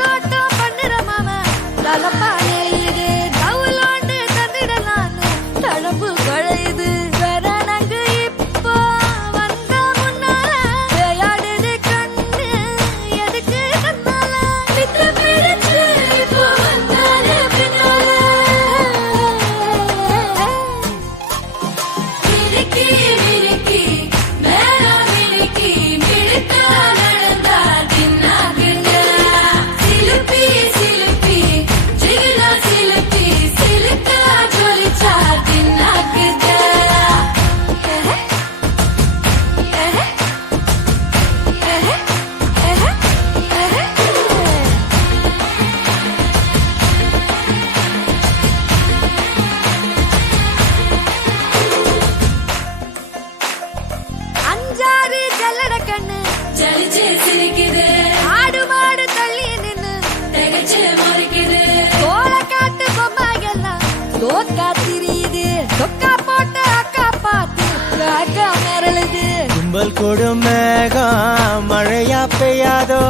தோட்டம் பண்ணுற மாமா தலப்பானே இது தவுலாண்டு தந்திடலான்னு தடம்பு குழையுது வரணங்கு இப்போ வந்த முன்னால விளையாடுது கண்ணு எதுக்கு கண்ணால வித்து பிடிச்சு இப்போ வந்தாரு பின்னால மினுக்கி மினுக்கி மேலா மினுக்கி மிடுக்கா நடந்தா தின்னா கிண்டா சிலுப்பி சிலுப்பி ஜிகினா சிலுப்பி சிலுக்கா ஜொலிச்சா தின்னா கிண்டா அஞ்சாறு ஜல்லட கண்ணு ஜலிச்சு சிரிக்குது ஆடு மாடு தள்ளி நின்னு திகச்சு முறைக்குது தோள காட்டு பொம்மைகள்லாம் தோக்கா திரியுது தொக்கா போட்ட அக்கா பார்த்து காக்கா மிரளுது கும்பல் கொடும் மேகம் மழையா பெய்யாதோ